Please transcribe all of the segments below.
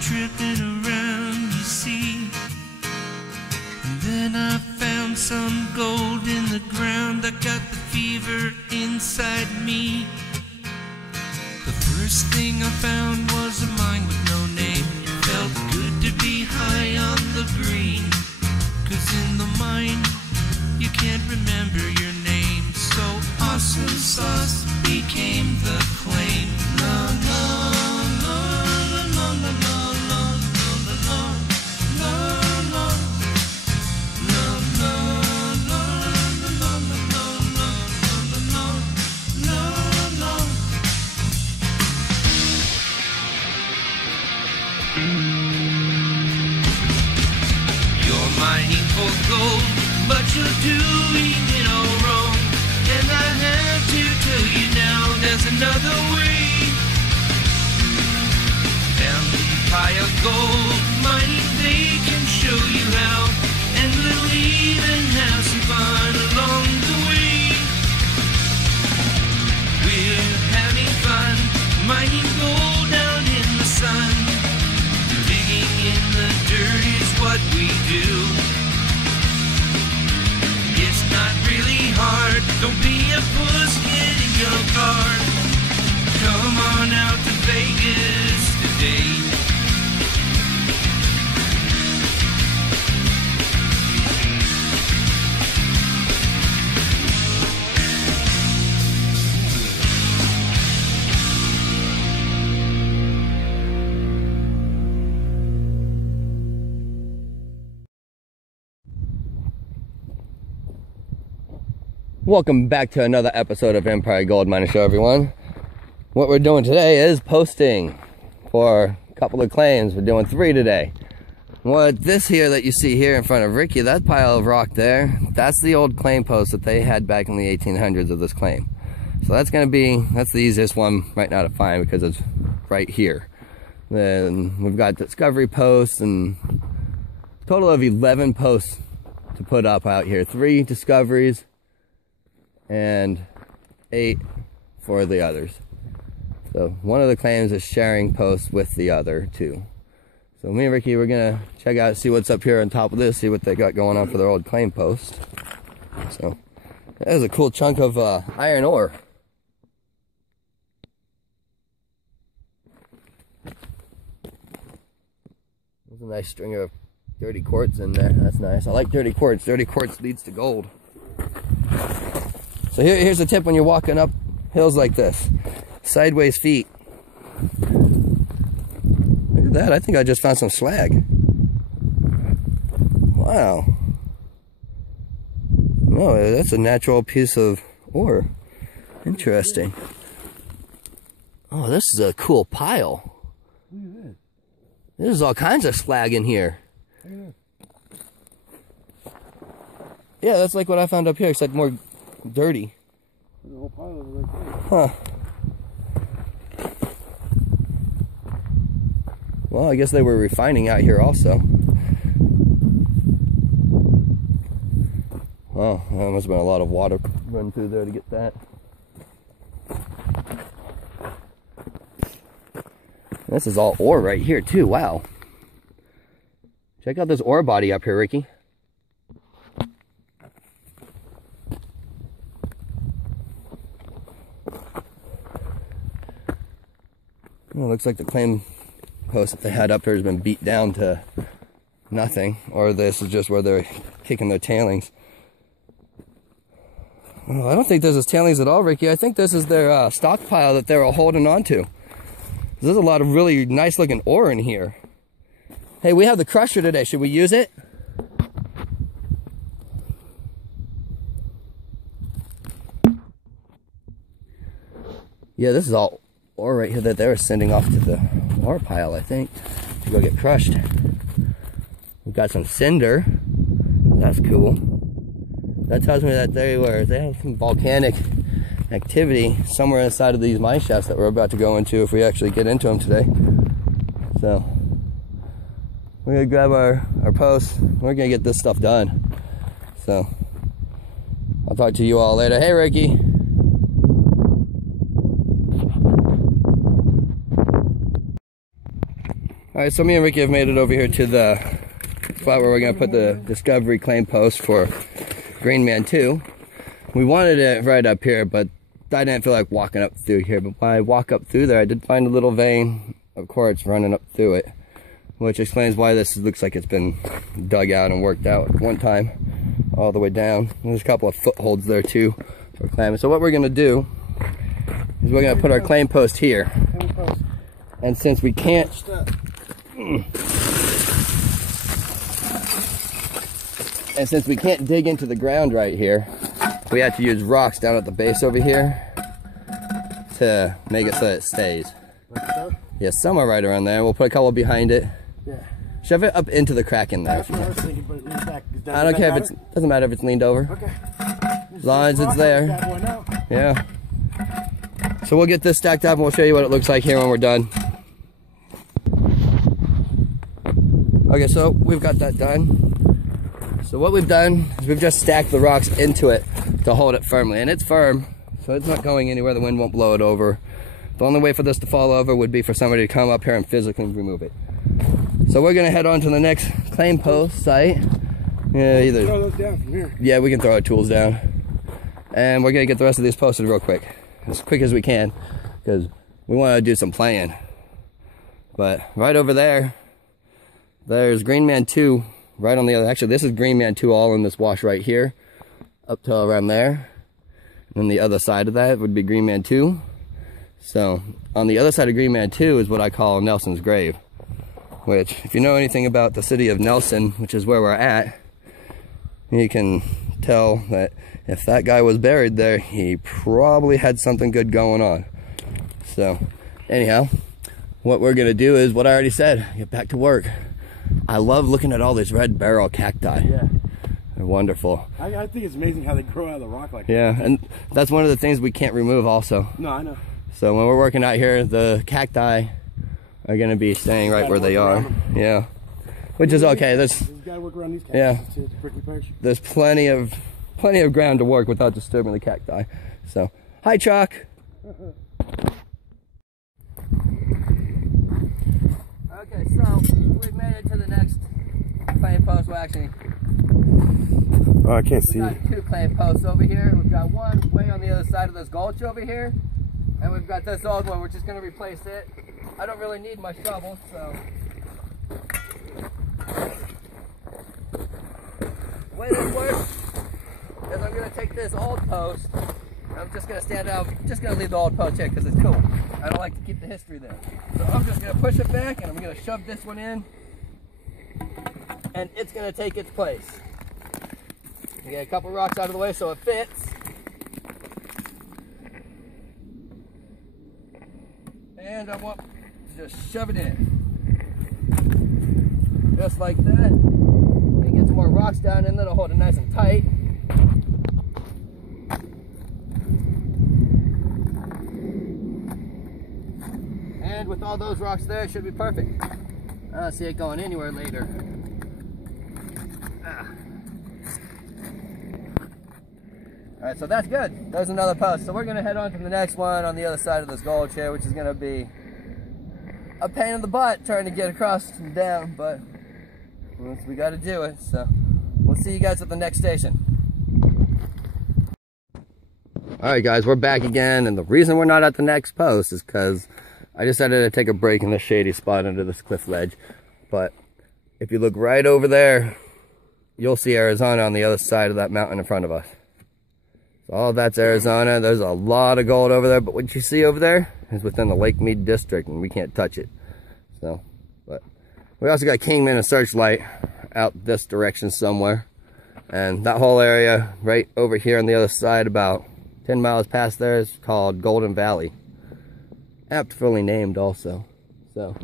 tripping around, you see. And then I found some gold in the ground. I got the fever inside me. The first thing I found was a mine with no name. It felt good to be high on the green, 'cause in the mine you can't remember your name. So awesome sauce became the claim. La la la la la la la la la la la la la la. You're mining for gold, but you're doing it all wrong. And I have to tell you now, there's another way. Mountain pile gold mining, they can show you how. And we'll even have some fun along the way. We're having fun mining gold out in the sun. Digging in the dirt is what we do. It's not really hard, don't be a puss, get in your car. Come on out to Vegas today. Welcome back to another episode of Empire Gold Mining Show, everyone. What we're doing today is posting for a couple of claims. We're doing 3 today. What this here that you see here in front of Ricky, that pile of rock there, that's the old claim post that they had back in the 1800s of this claim. So that's the easiest one right now to find because it's right here. Then we've got discovery posts and a total of 11 posts to put up out here. 3 discoveries and 8 for the others. So one of the claims is sharing posts with the other 2. So me and Ricky, we're gonna check out, see what's up here on top of this, see what they got going on for their old claim post. So that is a cool chunk of iron ore. There's a nice string of dirty quartz in there. That's nice. I like dirty quartz. Dirty quartz leads to gold. So here's a tip when you're walking up hills like this. Sideways feet. Look at that. I think I just found some slag. Wow. No, that's a natural piece of ore. Interesting. Oh, this is a cool pile. Look at this. There's all kinds of slag in here. Look at this. Yeah, that's like what I found up here, except more dirty. There's a whole pile of it right there. Huh. Well, I guess they were refining out here also. Oh, there must have been a lot of water running through there to get that. This is all ore right here too, wow. Check out this ore body up here, Ricky. Well, it looks like the claim post that they had up here has been beat down to nothing, or this is just where they're kicking their tailings. Well, I don't think this is tailings at all, Ricky. I think this is their stockpile that they were holding on to. There's a lot of really nice looking ore in here. Hey, we have the crusher today. Should we use it? Yeah, this is all ore right here that they were sending off to the ore pile, I think, to go get crushed. We've got some cinder. That's cool. That tells me that they have some volcanic activity somewhere inside of these mine shafts that we're about to go into if we actually get into them today. So we're gonna grab our posts. We're gonna get this stuff done. So I'll talk to you all later. Hey, Ricky. Alright, so me and Ricky have made it over here to the spot where we're going to put the discovery claim post for Greenman 2. We wanted it right up here, but I didn't feel like walking up through here. But when I walk up through there, I did find a little vein of quartz running up through it, which explains why this looks like it's been dug out and worked out at one time all the way down. There's a couple of footholds there too for clamming. So what we're going to do is we're going to put our claim post here. And since we can't dig into the ground right here, we have to use rocks down at the base over here to make it so it stays. Like so? Yeah, somewhere right around there. We'll put a couple behind it. Yeah. Shove it up into the crack in there. That's what I was thinking, but it leans back. I don't care if it's, doesn't matter if it's leaned over. Okay. As long as it's there. Yeah. So we'll get this stacked up and we'll show you what it looks like here when we're done. Okay, so we've got that done. So what we've done is we've just stacked the rocks into it to hold it firmly. And it's firm, so it's not going anywhere. The wind won't blow it over. The only way for this to fall over would be for somebody to come up here and physically remove it. So we're gonna head on to the next claim post site. Yeah, either throw those down from here. Yeah, we can throw our tools down. And we're gonna get the rest of these posted real quick as we can, because we wanna do some playing. But right over there, there's Greenman 2 right on the other. Actually, this is Greenman 2 all in this wash right here, up to around there. And then the other side of that would be Greenman 2. So on the other side of Greenman 2 is what I call Nelson's grave, which, if you know anything about the city of Nelson, which is where we're at, you can tell that if that guy was buried there, he probably had something good going on. So anyhow, what we're gonna do is what I already said, get back to work. I love looking at all these red barrel cacti. Yeah. They're wonderful. I think it's amazing how they grow out of the rock like that. Yeah, and that's one of the things we can't remove also. No, I know. So when we're working out here, the cacti are going to be staying right where they are. Yeah, which is okay. There's gotta work around these cactus. Yeah. It's a prickly pear. There's plenty of ground to work without disturbing the cacti. So, hi Chuck. Okay, so we've made it to the next claim post. Well, actually, Oh, I can't see. we've got 2 claim posts over here. We've got one way on the other side of this gulch over here. And we've got this old one, we're just going to replace it. I don't really need my shovel, so. The way this works is I'm going to take this old post, and I'm just going to stand out, just going to leave the old post here because it's cool. I don't like to keep the history there. So I'm just going to push it back, and I'm going to shove this one in, and it's going to take its place. You get a couple rocks out of the way so it fits. And I want to just shove it in. Just like that. And get some more rocks down in there to hold it nice and tight. And with all those rocks there, it should be perfect. I don't see it going anywhere later. Alright, so that's good. There's another post. So we're going to head on to the next one on the other side of this gulch here, which is going to be a pain in the butt trying to get across and down, but we got to do it. So we'll see you guys at the next station. Alright guys, we're back again, and the reason we're not at the next post is because I decided to take a break in this shady spot under this cliff ledge. But if you look right over there, you'll see Arizona on the other side of that mountain in front of us. All that's Arizona. There's a lot of gold over there, but what you see over there is within the Lake Mead district, and we can't touch it. So, but we also got Kingman and Searchlight out this direction somewhere, and that whole area right over here on the other side, about 10 miles past there, is called Golden Valley. Aptly named, also. So,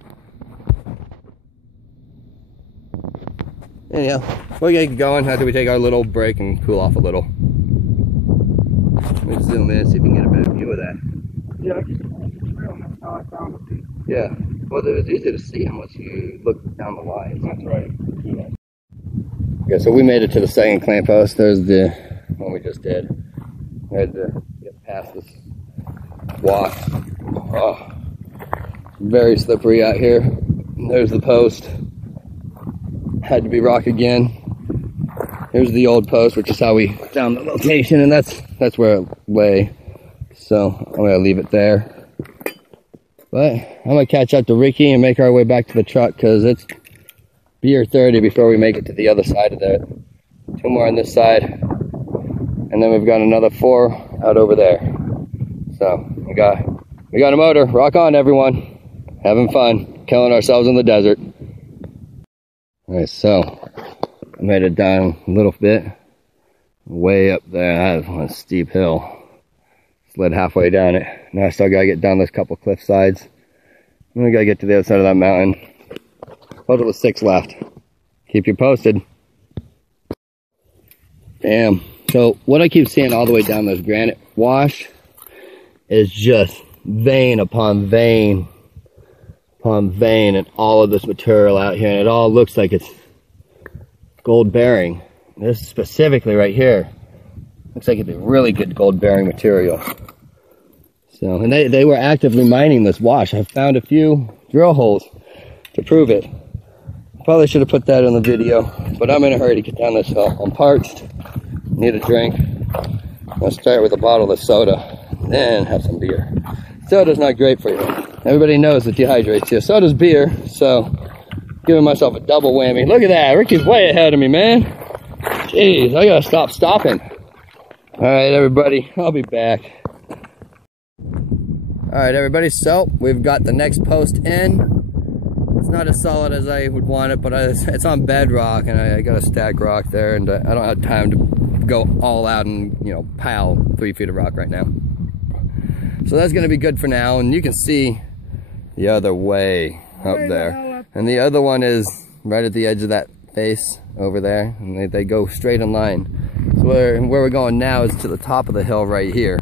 anyhow, we're gonna get going after we take our little break and cool off a little. Let me zoom in, see if we can get a better view of that. Yeah, I just that's how I found it. Yeah, well, it was easy to see once you look down the line. That's right. Yeah. Okay, so we made it to the second claim post. There's the one we just did. We had to get past this walk. Oh, very slippery out here. There's the post. Had to be rock again. Here's the old post, which is how we found the location, and that's where it lay. So I'm gonna leave it there. But I'm gonna catch up to Ricky and make our way back to the truck because it's beer 30 before we make it to the other side of that. 2 more on this side, and then we've got another 4 out over there. So we got a motor. Rock on, everyone. Having fun, killing ourselves in the desert. All right, so I made it down a little bit, way up there. That was a steep hill. Slid halfway down it. Now I still gotta get down those couple cliff sides. Then I gotta get to the other side of that mountain. Total of 6 left. Keep you posted. Damn. So what I keep seeing all the way down this granite wash is just vein upon vein upon vein and all of this material out here, and it all looks like it's gold bearing. This specifically right here looks like it's a really good gold bearing material. So, and they were actively mining this wash. I found a few drill holes to prove it. Probably should have put that in the video, but I'm in a hurry to get down this hill. I'm parched, need a drink. I'll start with a bottle of soda, then have some beer. Soda's not great for you. Everybody knows it dehydrates you. Soda's beer, so giving myself a double whammy. Look at that, Ricky's way ahead of me, man. Jeez, I gotta stop stopping. All right, everybody, I'll be back. All right, everybody, so we've got the next post in. It's not as solid as I would want it, but it's on bedrock, and I got a stack rock there, and I don't have time to go all out and, you know, pile 3 feet of rock right now. So that's gonna be good for now, and you can see the other way up there. And the other one is right at the edge of that face over there, and they go straight in line. So where we're going now is to the top of the hill right here,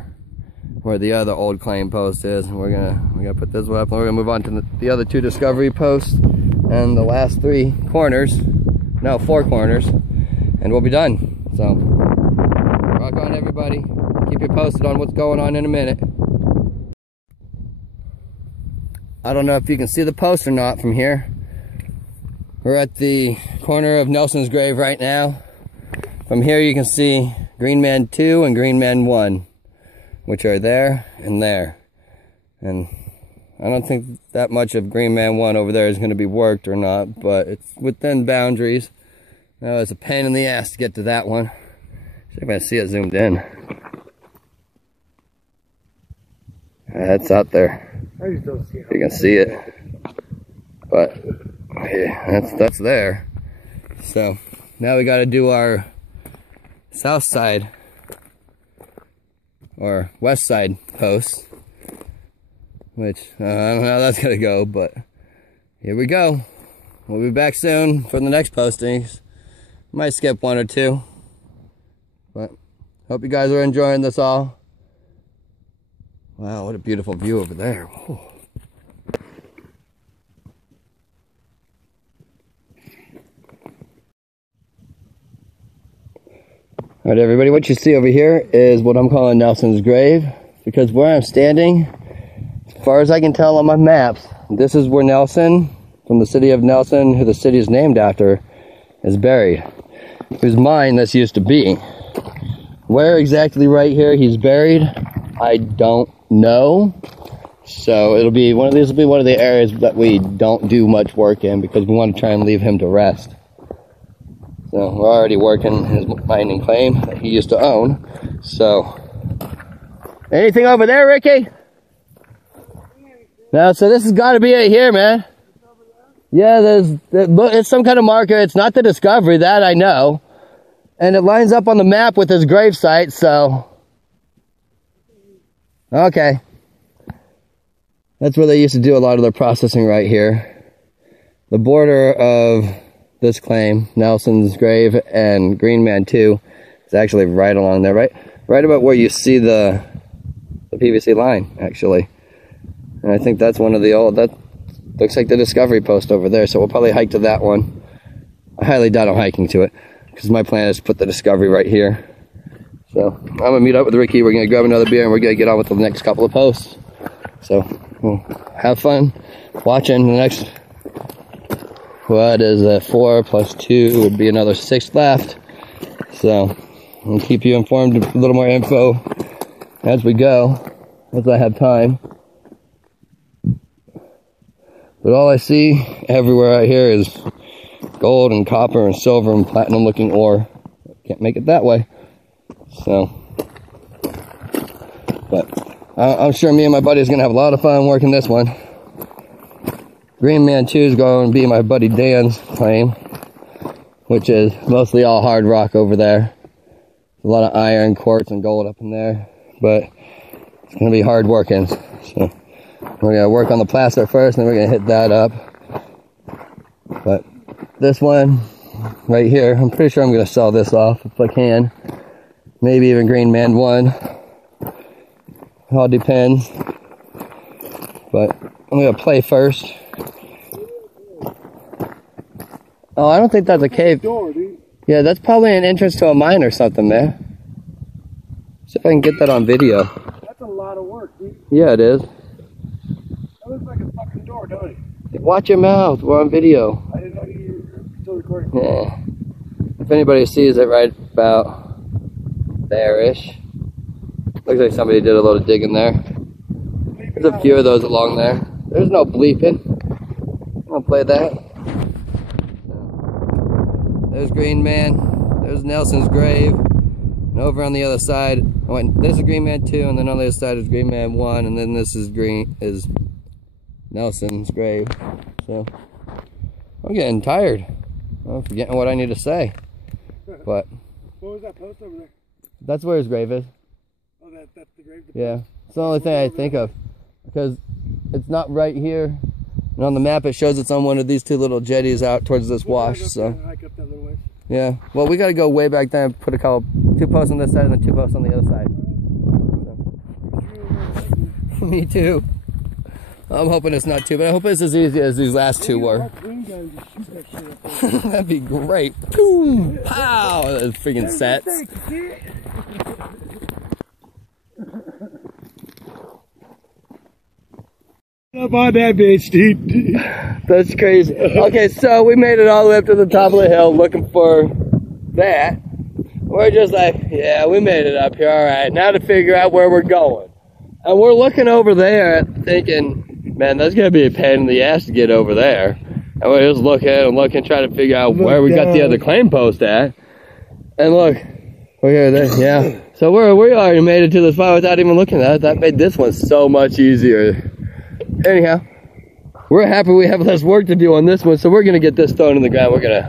where the other old claim post is. And we're gonna put this one up, and we're gonna move on to the other 2 discovery posts and the last 4 corners, and we'll be done. So rock on, everybody. Keep you posted on what's going on in a minute. I don't know if you can see the post or not from here. We're at the corner of Nelson's grave right now. From here you can see Greenman 2 and Greenman 1, which are there and there. And I don't think that much of Greenman 1 over there is going to be worked or not, but it's within boundaries. Now it's a pain in the ass to get to that one. See if I can see it zoomed in. That's out there. I just don't see You can see it, but yeah, that's there. So now we got to do our south side or west side posts, which I don't know how that's gonna go, but here we go. We'll be back soon for the next postings. Might skip 1 or 2, but hope you guys are enjoying this all. Wow, what a beautiful view over there. Whew. Alright, everybody, what you see over here is what I'm calling Nelson's grave, because where I'm standing, as far as I can tell on my maps, this is where Nelson, from the city of Nelson, who the city is named after, is buried. Whose mine this used to be. Where exactly right here he's buried, I don't know. So it'll be one of these will be one of the areas that we don't do much work in, because we want to try and leave him to rest. So we're already working his mining claim that he used to own. So anything over there, Ricky? No, so this has got to be it here, man. Yeah, it's some kind of marker. It's not the discovery, that I know. And it lines up on the map with his grave site, so. Okay. That's where they used to do a lot of their processing right here. The border of this claim, Nelson's grave and Greenman 2, is actually right along there, right about where you see the PVC line, actually. And I think that's one of the old, that looks like the discovery post over there, so we'll probably hike to that one. I highly doubt I'm hiking to it, because my plan is to put the discovery right here. So I'm gonna meet up with Ricky, we're gonna grab another beer, and we're gonna get on with the next couple of posts. So we'll have fun watching the next what is it? 4 plus 2 would be another 6 left. So I'll keep you informed with a little more info as we go, as I have time. But all I see everywhere out here is gold and copper and silver and platinum looking ore. Can't make it that way. So, but I'm sure me and my buddy is going to have a lot of fun working this one. Greenman 2 is going to be my buddy Dan's claim, which is mostly all hard rock over there. A lot of iron, quartz, and gold up in there, but it's going to be hard working. So we're going to work on the plaster first, and then we're going to hit that up. But this one right here, I'm pretty sure I'm going to sell this off if I can. Maybe even Greenman 1. It all depends. But I'm going to play first. Oh, I don't think that's a cave. Yeah, that's probably an entrance to a mine or something, man. See if I can get that on video. That's a lot of work, dude. Yeah, it is. That looks like a fucking door, don't it? Watch your mouth. We're on video. I didn't know you were still recording. Yeah. If anybody sees it right about there-ish. Looks like somebody did a little digging there. There's a few of those along there. There's no bleeping. I'll play that. There's Greenman. There's Nelson's grave. And over on the other side, this is Greenman 2, and then on the other side is Greenman 1, and then this is Nelson's grave. So I'm getting tired. I'm forgetting what I need to say. But what was that post over there? That's where his grave is. Oh, that's the grave? Yeah. It's the only thing I think of. Because it's not right here. And on the map it shows it's on one of these two little jetties out towards this wash. So hike up that little way. yeah. Well, we got to go way back there and put two posts on this side and then 2 posts on the other side. So. Me too. I'm hoping it's not too, but I hope it's as easy as these last 2 were. That'd be great. Boom! Pow! Those freaking sets. Up on that bitch, dude. That's crazy. Okay, so we made it all the way up to the top of the hill looking for that. We're just like, yeah, we made it up here. All right, now to figure out where we're going. And we're looking over there thinking, man, that's going to be a pain in the ass to get over there. And we're just looking and looking, trying to figure out where we got the other claim post at. And look, we're here, there, yeah. So we already made it to the spot without even looking at it. That made this one so much easier. Anyhow, we're happy we have less work to do on this one, so we're going to get this thrown in the ground. We're going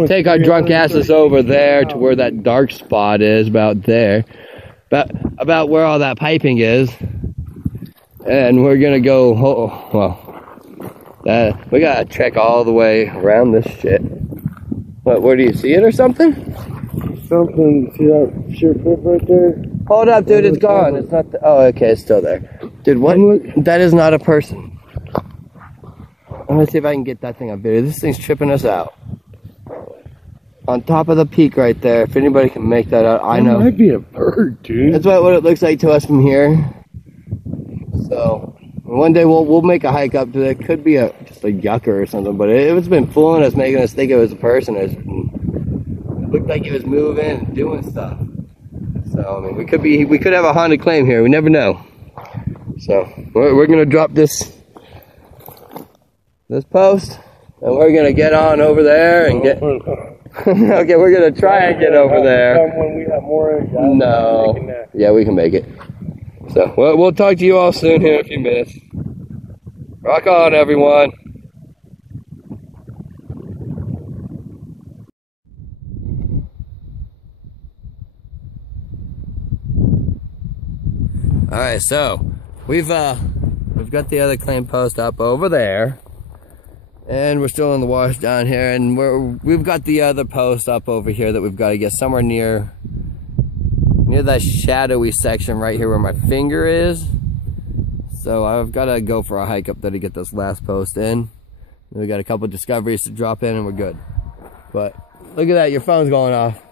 to take our drunk asses over there to where that dark spot is, about there. About where all that piping is. And we're going to go, we got to trek all the way around this shit. What, where do you see it or something? Something, see that sheer cliff right there? Hold up, dude, it's gone. It's not, oh, okay, it's still there. Dude, what? That is not a person. I'm gonna see if I can get that thing on video. This thing's tripping us out. On top of the peak right there. If anybody can make that out, I know. That might be a bird, dude. That's what it looks like to us from here. So, one day we'll make a hike up to it. Could be just a yucca or something, but it's been fooling us, making us think it was a person. It looked like it was moving and doing stuff. So, I mean, we could have a haunted claim here. We never know. So we're gonna drop this post, and we're gonna get on over there and get. Okay, we're gonna try and get over there. When we have more. No. Yeah, we can make it. So we'll talk to you all soon here in a few minutes. Rock on, everyone. All right, so. We've got the other claim post up over there, and we're still in the wash down here, and we've got the other post up over here that we've got to get somewhere near that shadowy section right here where my finger is. So I've got to go for a hike up there to get this last post in. We got a couple discoveries to drop in, and we're good. But look at that, your phone's going off.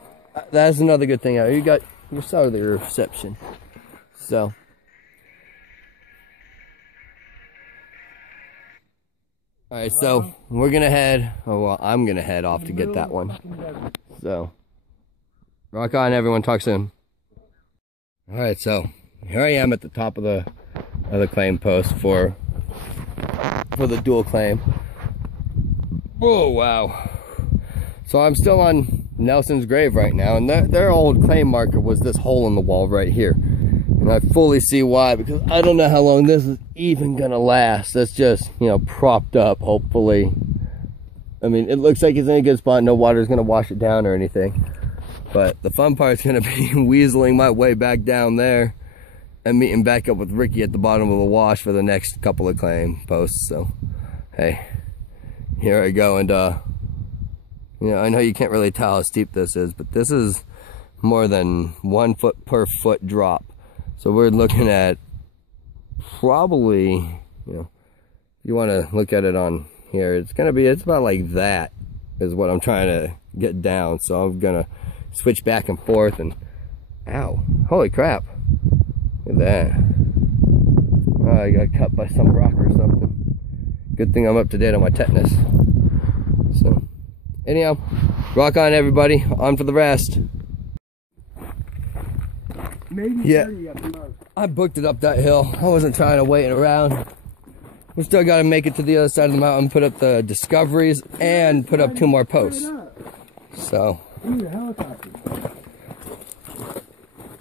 That's another good thing. You got your cellular reception. So. Alright, so we're gonna head, oh well, I'm gonna head off to get that one. So, rock on everyone, talk soon. Alright, so here I am at the top of the claim post for the dual claim. Oh wow. So I'm still on Nelson's grave right now, and their old claim marker was this hole in the wall right here. And I fully see why, because I don't know how long this is even gonna last. That's just, you know, propped up, hopefully. I mean, it looks like it's in a good spot. No water's gonna wash it down or anything. But the fun part's gonna be weaseling my way back down there and meeting back up with Ricky at the bottom of the wash for the next couple of claim posts. So, hey, here I go. And, you know, I know you can't really tell how steep this is, but this is more than 1 foot per foot drop. So we're looking at probably, you know, if you want to look at it on here, it's about like that is what I'm trying to get down. So I'm gonna switch back and forth and, ow, holy crap, look at that. Oh, I got cut by some rock or something. Good thing I'm up to date on my tetanus. So anyhow, rock on everybody, on for the rest. Maybe yeah, 30 at the most. I booked it up that hill. I wasn't trying to wait around. We still got to make it to the other side of the mountain, put up the discoveries, and put up 2 more posts. So, man,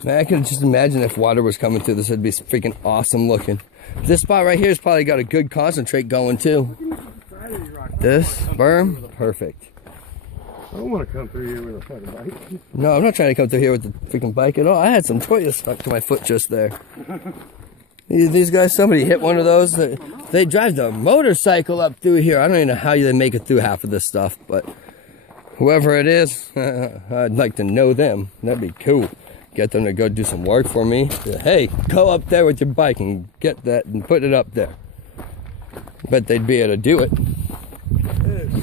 I can just imagine if water was coming through this, it'd be freaking awesome looking. This spot right here has probably got a good concentrate going too. This berm, perfect. I don't want to come through here with a fucking bike. No, I'm not trying to come through here with the freaking bike at all. I had some toilets stuck to my foot just there. These guys, somebody hit one of those. They drive the motorcycle up through here. I don't even know how they make it through half of this stuff, but whoever it is, I'd like to know them. That'd be cool. Get them to go do some work for me. Hey, go up there with your bike and get that and put it up there. Bet they'd be able to do it.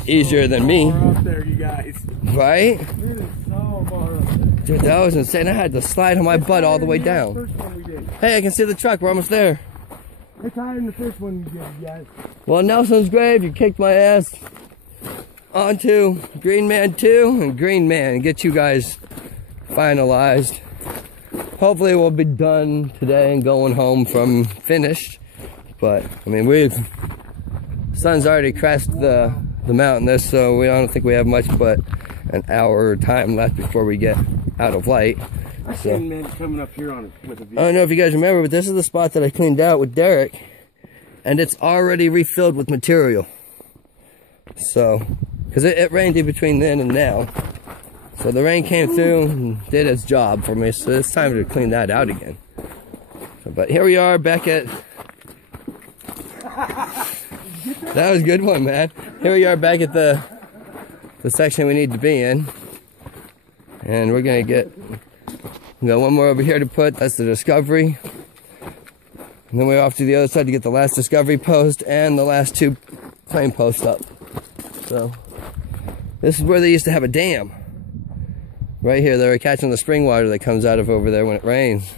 Easier than me. Up there, you guys. Right? It is so far up there. Dude, that was insane. I had to slide on my butt all the way down. First one we did. Hey, I can see the truck. We're almost there. It's higher than the first one you did, you guys. Well, Nelson's grave, you kicked my ass. On to Greenman 2 and Greenman and get you guys finalized. Hopefully we'll be done today and going home from finished. But, I mean, sun's already crashed the mountain, so I don't think we have much but an hour time left before we get out of light. I seen men coming up here with a view. I don't know if you guys remember, but this is the spot that I cleaned out with Derek, and it's already refilled with material. So, because it rained in between then and now, so the rain came through and did its job for me. So it's time to clean that out again. So, but here we are back at. That was a good one, man. Here we are back at the section we need to be in. And we're gonna we got one more over here to put, that's the discovery. And then we're off to the other side to get the last discovery post and the last 2 claim posts up. So, this is where they used to have a dam. Right here, they were catching the spring water that comes out of over there when it rains.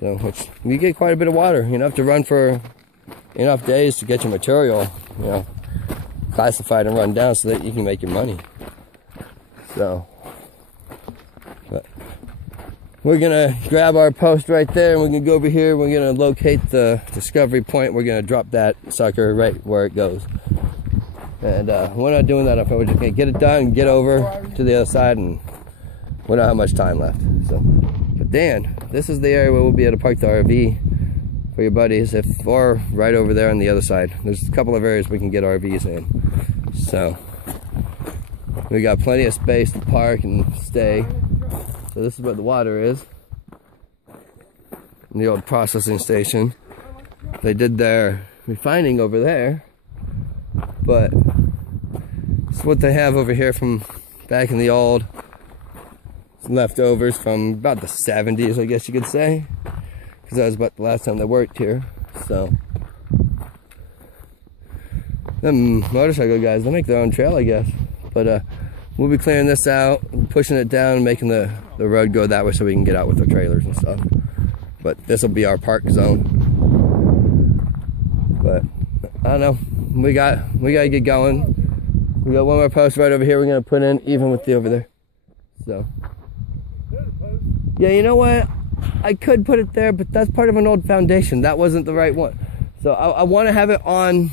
So, which, you get quite a bit of water, enough to run for enough days to get your material, you know, classified and run down so that you can make your money. So, but we're gonna grab our post right there and we're gonna go over here. We're gonna locate the discovery point. We're gonna drop that sucker right where it goes. And we're not doing that. We're just gonna get it done and get over to the other side, and we don't have much time left. So, but Dan, this is the area where we'll be able to park the RV for your buddies, or right over there on the other side. There's a couple of areas we can get RVs in. So we got plenty of space to park and stay. So this is where the water is. The old processing station. They did their refining over there, but it's what they have over here from back in the old leftovers from about the 70s, I guess you could say, because that was about the last time they worked here. So them motorcycle guys, they make their own trail, I guess. But we'll be clearing this out, pushing it down, and making the road go that way so we can get out with our trailers and stuff. But this will be our park zone. But I don't know, we gotta get going. We got one more post right over here we're gonna put in, even with the over there. So yeah, you know what? I could put it there, but that's part of an old foundation. That wasn't the right one. So I want to have it on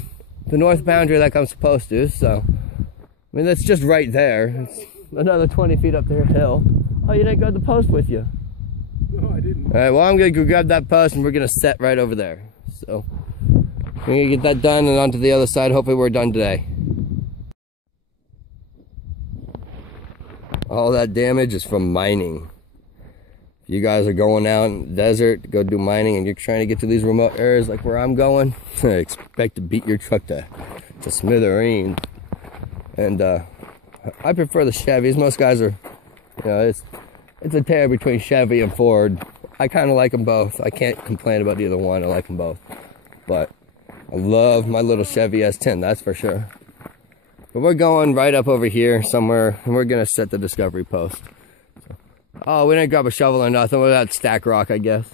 the north boundary like I'm supposed to. So I mean, that's just right there. It's another 20 feet up the hill. Oh, you didn't grab the post with you? No, I didn't. All right, well, I'm gonna go grab that post and we're gonna set right over there. So we're gonna get that done and onto the other side. Hopefully we're done today. All that damage is from mining. If you guys are going out in the desert to go do mining and you're trying to get to these remote areas like where I'm going, I expect to beat your truck to smithereens. And I prefer the Chevys. Most guys are, you know, it's a tear between Chevy and Ford. I kind of like them both. I can't complain about either one. I like them both. But I love my little Chevy S10, that's for sure. But we're going right up over here somewhere, and we're going to set the discovery post. Oh, we didn't grab a shovel or nothing. We're at Stack Rock, I guess.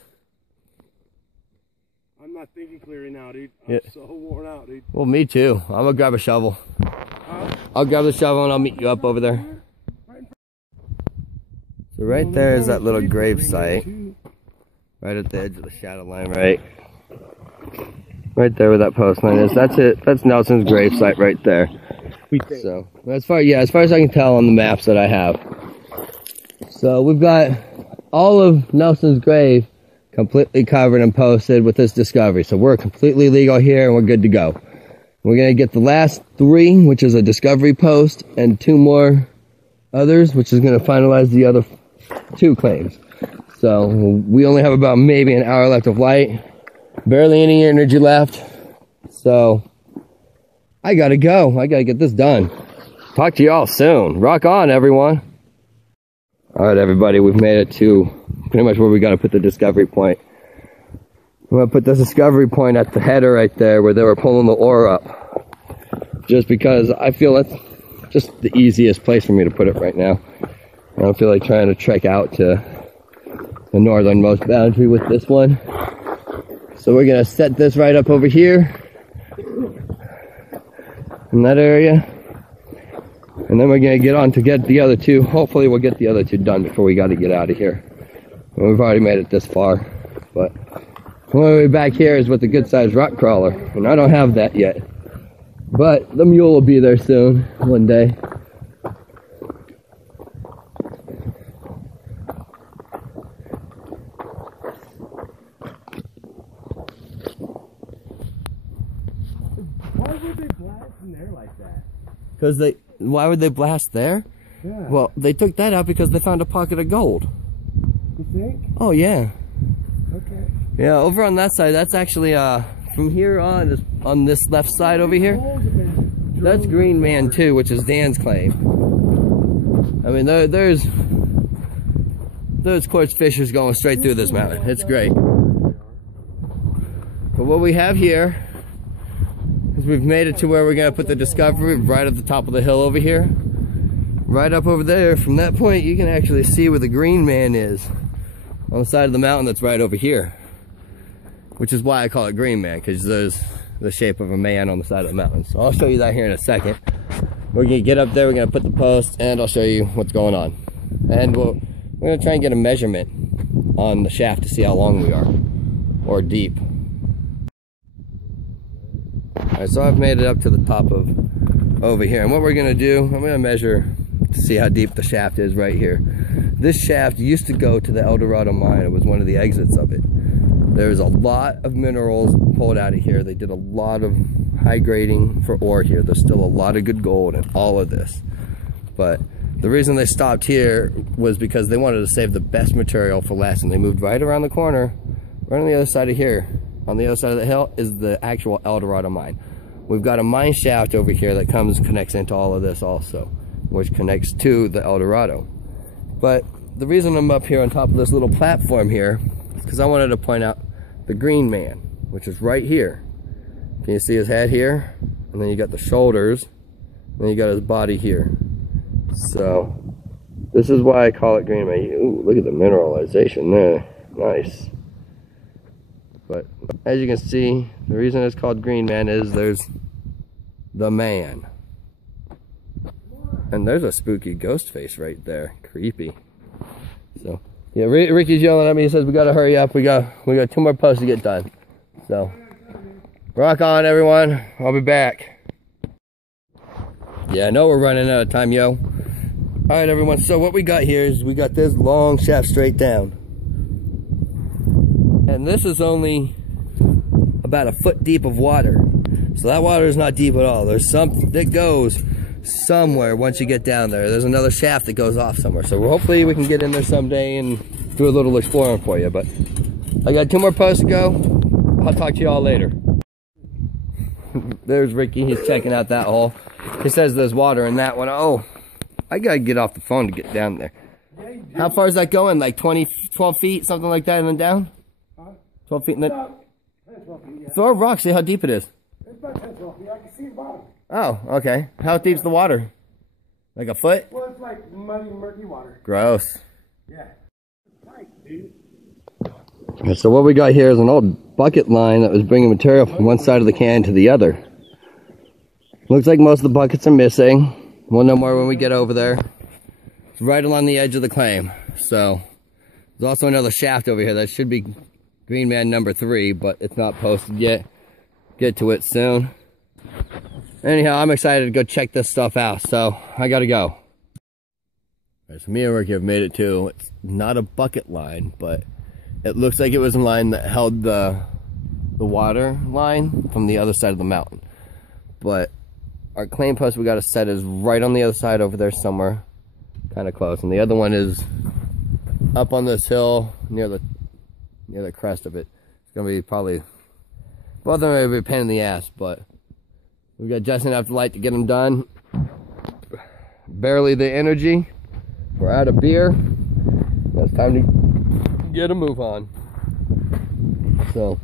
I'm not thinking clearly now, dude. Yeah. I'm so worn out, dude. Well, me too. I'm going to grab a shovel. I'll grab the shovel and I'll meet you up over there. So right there is that little grave site. Right at the edge of the shadow line, right? Right there where that post line is. That's it. That's Nelson's grave site right there. So as far as I can tell on the maps that I have. So we've got all of Nelson's grave completely covered and posted with this discovery. So we're completely legal here and we're good to go. We're going to get the last 3, which is a discovery post, and 2 more others, which is going to finalize the other 2 claims. So we only have about maybe an hour left of light. Barely any energy left. So I got to go. I got to get this done. Talk to y'all soon. Rock on, everyone. All right, everybody. We've made it to pretty much where we got to put the discovery point. I'm going to put the discovery point at the header right there where they were pulling the ore up. Just because I feel that's just the easiest place for me to put it right now. I don't feel like trying to trek out to the northernmost boundary with this one. So we're going to set this right up over here in that area. And then we're going to get on to get the other 2. Hopefully we'll get the other 2 done before we got to get out of here. And we've already made it this far. But the only way back here is with a good-sized rock crawler, and I don't have that yet. But the mule will be there soon, one day. Why would they blast in there like that? Because why would they blast there? Yeah. Well, they took that out because they found a pocket of gold. You think? Oh, yeah. Okay. Yeah, over on that side, that's actually, from here on this left side over here, that's Greenman too, which is Dan's claim. I mean, there's quartz fissures going straight through this mountain. It's great. But what we have here is we've made it to where we're going to put the discovery right at the top of the hill over here. Right up over there, from that point, you can actually see where the Greenman is on the side of the mountain that's right over here. Which is why I call it Greenman, because there's the shape of a man on the side of the mountain. So I'll show you that here in a second. We're going to get up there, we're going to put the post, and I'll show you what's going on. And we're going to try and get a measurement on the shaft to see how long we are, or deep. Alright, so I've made it up to the top of over here. And what we're going to do, I'm going to measure to see how deep the shaft is right here. This shaft used to go to the Eldorado mine. It was one of the exits of it. There's a lot of minerals pulled out of here. They did a lot of high grading for ore here. There's still a lot of good gold in all of this. But the reason they stopped here was because they wanted to save the best material for last, and they moved right around the corner, right on the other side of here. On the other side of the hill is the actual Eldorado mine. We've got a mine shaft over here that connects into all of this also, which connects to the Eldorado. But the reason I'm up here on top of this little platform here is because I wanted to point out the Greenman, which is right here. Can you see his head here? And then you got the shoulders, and then you got his body here. So this is why I call it Greenman. Ooh, look at the mineralization there. Nice. But as you can see, the reason it's called Greenman is there's the man. And there's a spooky ghost face right there. Creepy. So, yeah, Ricky's yelling at me. He says we gotta hurry up. We got 2 more posts to get done. So, rock on, everyone. I'll be back. Yeah, I know we're running out of time, yo. All right, everyone. So what we got here is we got this long shaft straight down, and this is only about a foot deep of water. So that water is not deep at all. There's something that goes somewhere once you get down there. There's another shaft that goes off somewhere. So hopefully we can get in there someday and do a little exploring for you. But I got 2 more posts to go. I'll talk to you all later. There's Ricky. He's checking out that hole. He says there's water in that one. Oh, I gotta get off the phone to get down there. How far is that going? Like 12 feet, something like that, and then down? 12 feet and then... 12 feet, yeah. Throw a rock, see how deep it is. It's about 10, 12 feet. I can see the bottom. Oh, okay. How deep's the water? Like a foot? Well, it's like muddy, murky water. Gross. Yeah. Tight, dude. Okay, so what we got here is an old bucket line that was bringing material from one side of the can to the other. Looks like most of the buckets are missing. We'll know more when we get over there. It's right along the edge of the claim. So, there's also another shaft over here that should be Greenman number 3, but it's not posted yet. Get to it soon. Anyhow, I'm excited to go check this stuff out, so I gotta go. Alright, so me and Ricky have made it to, it's not a bucket line, but it looks like it was a line that held the water line from the other side of the mountain. But our claim post we got to set is right on the other side over there somewhere, kind of close, and the other one is up on this hill near the crest of it. It's gonna be probably both of them are gonna be a pain in the ass, but we got just enough light to get them done. Barely the energy. We're out of beer. It's time to get a move on. So.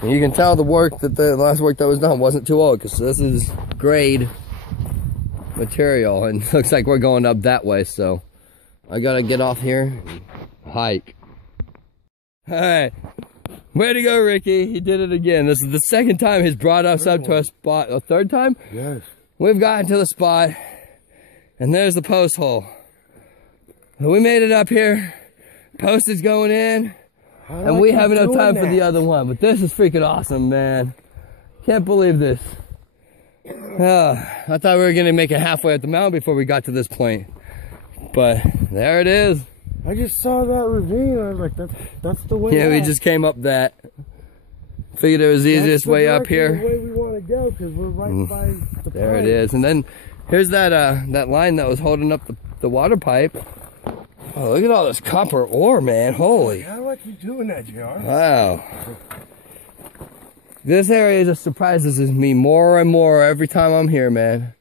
And you can tell the last work that was done wasn't too old, because this is grade material and it looks like we're going up that way, so I gotta get off here and hike. Alright, way to go, Ricky. He did it again. This is the 2nd time he's brought us up to a spot. A 3rd time? Yes. We've gotten to the spot and there's the post hole. We made it up here. Post is going in. And we have enough time for the other one, but this is freaking awesome, man. Can't believe this. I thought we were gonna make it halfway up the mountain before we got to this point, but there it is. I just saw that ravine. I was like, that's the way. Yeah, we just came up that. Figured it was the easiest way up here. The way we want to go, because we're right by the There pipe. it is, and then here's that line that was holding up the water pipe. Oh, look at all this copper ore, man. Holy. How do I keep doing that, JR? Wow. This area just surprises me more and more every time I'm here, man.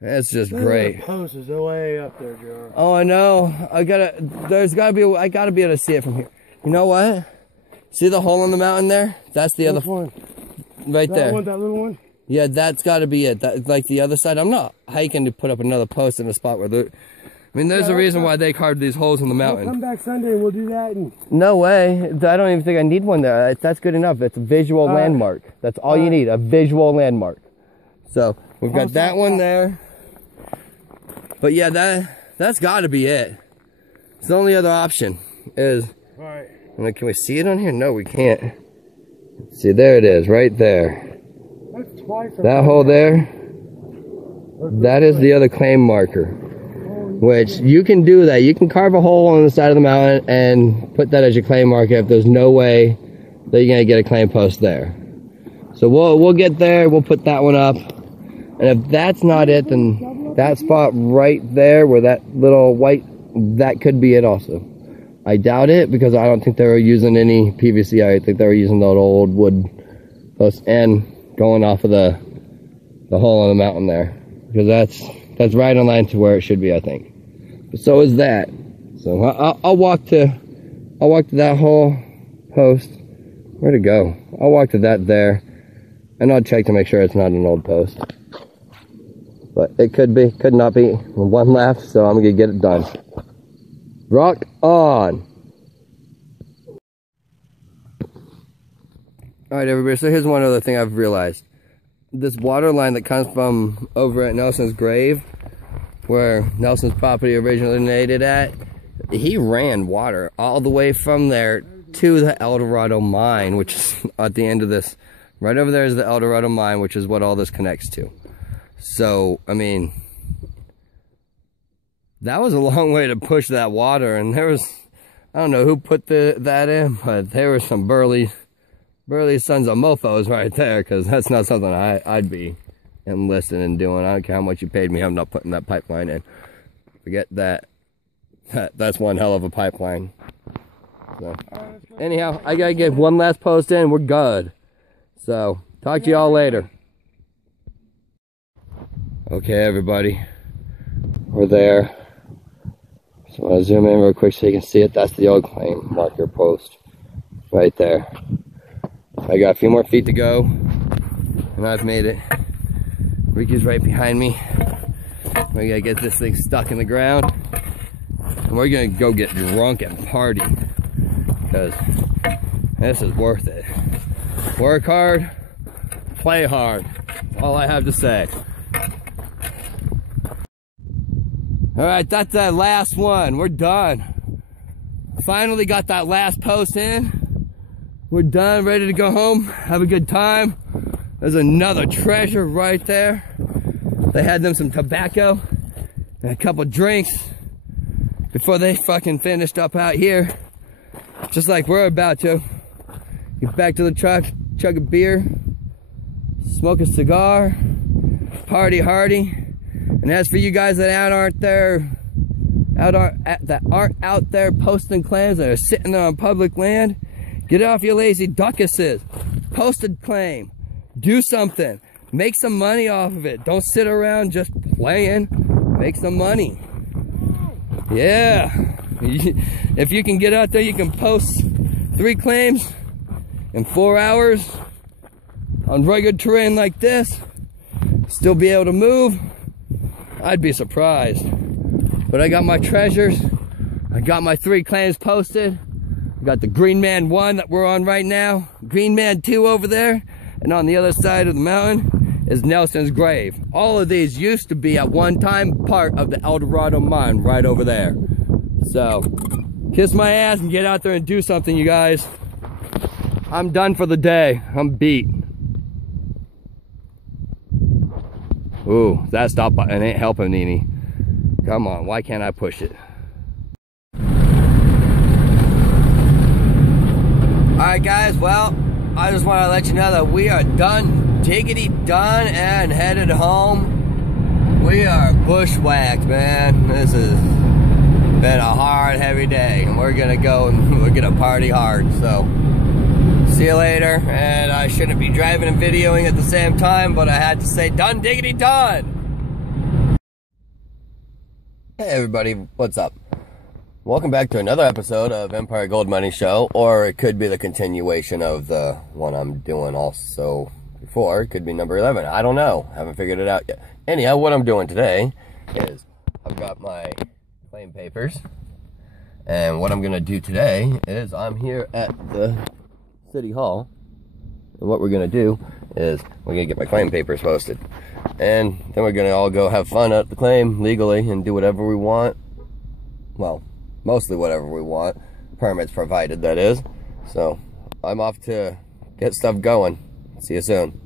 That's just great. The post is way up there, JR. Oh, I know. I gotta be able to see it from here. You know what? See the hole in the mountain there? That's the other one. Right there. That little one? Yeah, that's gotta be it. That, like the other side. I'm not hiking to put up another post in a spot where there's a reason why they carved these holes in the mountain. We'll come back Sunday and we'll do that. No way. I don't even think I need one there. That's good enough. It's a visual landmark. That's all you need, a visual landmark. So, we've got that one there. But yeah, that's gotta be it. It's the only other option is... Alright. Can we see it on here? No, we can't. See, there it is, right there. That's twice. That hole there, that is the other claim marker. Which, you can do that. You can carve a hole on the side of the mountain and put that as your claim marker if there's no way that you're going to get a claim post there. So we'll get there, we'll put that one up. And if that's not it, then that spot right there where that little white, that could be it also. I doubt it, because I don't think they were using any PVC. I think they were using the old wood post and going off of the hole on the mountain there. Because that's right on line to where it should be, I think. But so is that. So I'll walk to that whole post. Where'd it go? I'll walk to that there, and I'll check to make sure it's not an old post. But it could be, could not be. One left, so I'm gonna get it done. Rock on. All right, everybody. So here's one other thing I've realized. this water line that comes from over at Nelson's grave, where Nelson's property originated at. He ran water all the way from there to the Eldorado mine, which is at the end of this. Right over there is the Eldorado mine, which is what all this connects to. So, I mean, that was a long way to push that water, and there was, I don't know who put that in, but there were some burly sons of mofos right there, because that's not something I'd be enlisted in doing. I don't care how much you paid me, I'm not putting that pipeline in. Forget that. That's one hell of a pipeline. So, anyhow, I gotta get one last post in, we're good. So, talk to y'all later. Okay, everybody, we're there. So I'll zoom in real quick so you can see it. That's the old claim marker post right there. I got a few more feet to go, and I've made it. Ricky's right behind me. We gotta get this thing stuck in the ground, and we're gonna go get drunk and party, because this is worth it. Work hard, play hard. That's all I have to say. Alright, that's that last one. We're done. Finally got that last post in. We're done, ready to go home, have a good time. There's another treasure right there. They had them some tobacco and a couple drinks before they fucking finished up out here. Just like we're about to. Get back to the truck, chug a beer, smoke a cigar, party hardy. And as for you guys that aren't out there posting claims that are sitting there on public land, get off your lazy duckuses. Post a claim. Do something. Make some money off of it. Don't sit around just playing. Make some money. Yeah. If you can get out there, you can post 3 claims in 4 hours on rugged terrain like this. Still be able to move. I'd be surprised. But I got my treasures. I got my 3 claims posted. I got the Greenman 1 that we're on right now. Greenman 2 over there. And on the other side of the mountain is Nelson's grave. All of these used to be at one time part of the Eldorado mine right over there. So, kiss my ass and get out there and do something, you guys. I'm done for the day. I'm beat. Ooh, that stop button ain't helping, Nene. Come on, why can't I push it? Alright guys, well, I just want to let you know that we are done, diggity done, and headed home. We are bushwhacked, man. This has been a hard, heavy day, and we're gonna go and we're gonna party hard, so see you later. And I shouldn't be driving and videoing at the same time, but I had to say done diggity done. Hey everybody, what's up? Welcome back to another episode of Empire Gold Mining Show, or it could be the continuation of the one I'm doing also before. It could be number 11. I don't know. Haven't figured it out yet. Anyhow, what I'm doing today is I've got my claim papers, and what I'm going to do today is I'm here at the City Hall, and what we're going to do is we're going to get my claim papers posted, and then we're going to all go have fun at the claim legally and do whatever we want. Well, mostly whatever we want, permits provided, that is. So I'm off to get stuff going. See you soon.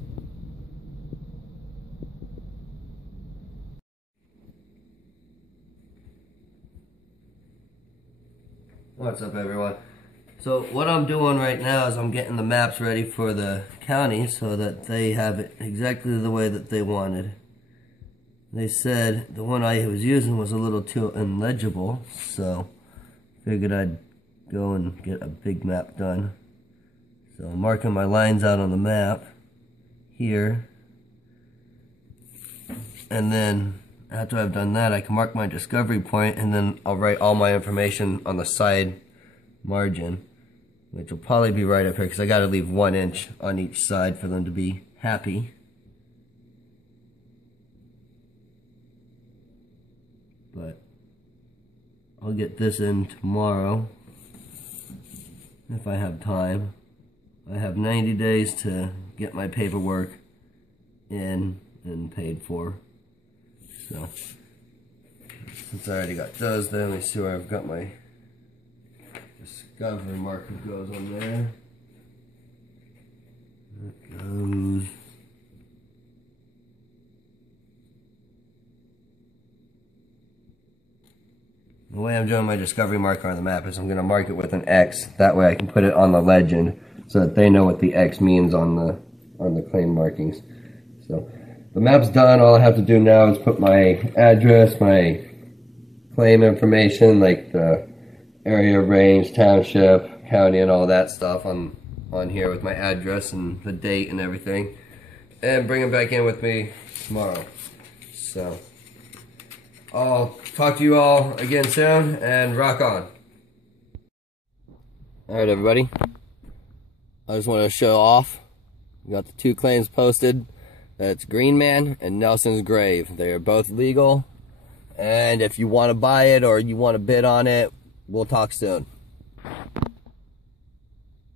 What's up everyone? So what I'm doing right now is I'm getting the maps ready for the county so that they have it exactly the way that they wanted. They said the one I was using was a little too illegible, so figured I'd go and get a big map done. So I'm marking my lines out on the map here, and then after I've done that I can mark my discovery point, and then I'll write all my information on the side margin, which will probably be right up here because I gotta leave 1 inch on each side for them to be happy. But I'll get this in tomorrow if I have time. I have 90 days to get my paperwork in and paid for. So since I already got those, then let me see where I've got my discovery marker goes on there. That goes. The way I'm doing my discovery marker on the map is I'm going to mark it with an X. That way I can put it on the legend so that they know what the X means on the claim markings. So the map's done. All I have to do now is put my address, my claim information, like the area, range, township, county, and all that stuff on here with my address and the date and everything, and bring them back in with me tomorrow. So I'll talk to you all again soon, and rock on. Alright everybody, I just want to show off. We got the two claims posted. That's Greenman and Nelson's Grave. They are both legal, and if you want to buy it or you want to bid on it, we'll talk soon.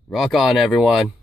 Rock on everyone.